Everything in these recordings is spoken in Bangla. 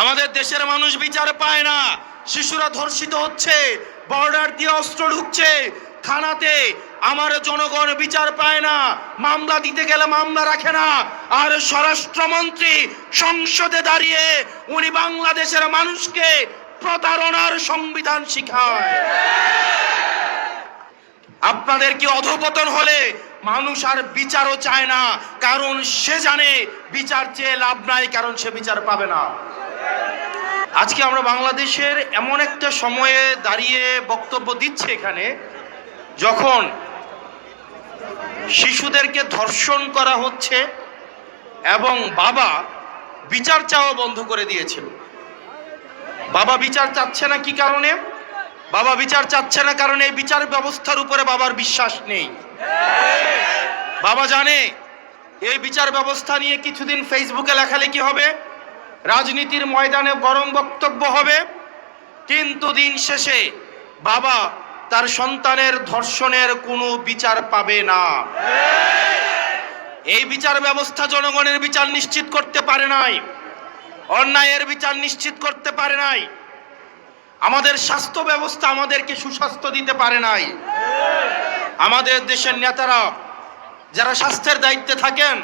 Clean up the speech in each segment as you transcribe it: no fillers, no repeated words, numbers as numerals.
আমাদের দেশের মানুষ বিচার পায় না, শিশুরা ধর্ষিত হচ্ছে, বর্ডার দিয়ে অস্ত্র ঢুকছে থানাতে, আমার জনগণ বিচার পায় না, মামলা দিতে গেলে মামলা রাখে না, আর স্বরাষ্ট্রমন্ত্রী সংসদে দাঁড়িয়ে উনি বাংলাদেশের মানুষকে প্রতারণার সংবিধান শিখায়। আপনাদের কি অধঃপতন হলে মানুষ আর বিচারও চায় না, কারণ সে জানে বিচার চেয়ে লাভ নাই, কারণ সে বিচার পাবে না। আজকে আমরা বাংলাদেশের এমন একটা সময়ে দাঁড়িয়ে বক্তব্য দিচ্ছি এখানে, যখন শিশুদেরকে ধর্ষণ করা হচ্ছে এবং বাবা বিচার চাওয়া বন্ধ করে দিয়েছিল। বাবা বিচার চাচ্ছে না কি কারণে? বাবা বিচার চাচ্ছে না কারণ এই বিচার ব্যবস্থার উপরে বাবার বিশ্বাস নেই। বাবা জানে এই বিচার ব্যবস্থা নিয়ে কিছুদিন ফেসবুকে লেখালেখি হবে, রাজনীতির ময়দানে গরম বক্তব্য হবে, কিন্তু দিন শেষে বাবা তার সন্তানের ধর্ষণের কোনো বিচার পাবে না। এই বিচার ব্যবস্থা জনগণের বিচার নিশ্চিত করতে পারে নাই, অন্যায়ের বিচার নিশ্চিত করতে পারে নাই, আমাদের স্বাস্থ্য ব্যবস্থা আমাদেরকে সুস্বাস্থ্য দিতে পারে নাই। আমাদের দেশের নেতারা যারা স্বাস্থ্যের দায়িত্বে থাকেন,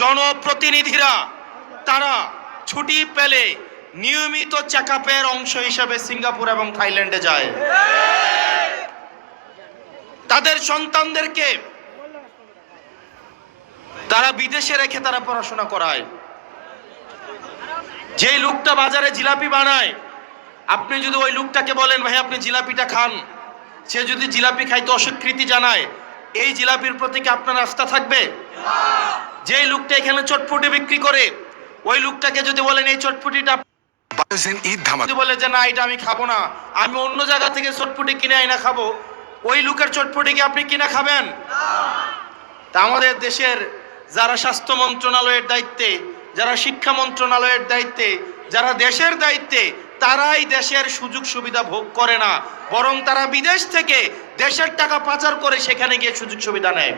জনপ্রতিনিধিরা, তারা ছুটি পেলে নিয়মিত চেকআপের অংশ হিসেবে সিঙ্গাপুর এবং থাইল্যান্ডে যায়। তাদের সন্তানদেরকে তারা বিদেশে রেখে তারা পড়াশোনা করায়। যেই লোকটা বাজারে জিলাপি বানায়, আপনি যদি ওই লোকটাকে বলেন ভাই আপনি জিলাপিটা খান, সে যদি জিলাপি খাইতে অস্বীকৃতি জানায়, এই জিলাপির প্রতি কি আপনার আস্থা থাকবে? যেই লোকটা এখানে চটপটি বিক্রি করে, ওই লোকটাকে যদি বলেন এই চটপটিটা বলে যে না এটা আমি খাবো না, আমি অন্য জায়গা থেকে চটপটি কিনে আইনা খাবো, ওই লোকের চটপটি কি আপনি কিনা খাবেন? তা আমাদের দেশের যারা স্বাস্থ্য মন্ত্রণালয়ের দায়িত্বে, যারা শিক্ষা মন্ত্রণালয়ের দায়িত্বে, যারা দেশের দায়িত্বে, তারাই দেশের সুযোগ সুবিধা ভোগ করে না, বরং তারা বিদেশ থেকে দেশের টাকা পাচার করে সেখানে গিয়ে সুযোগ সুবিধা নেয়।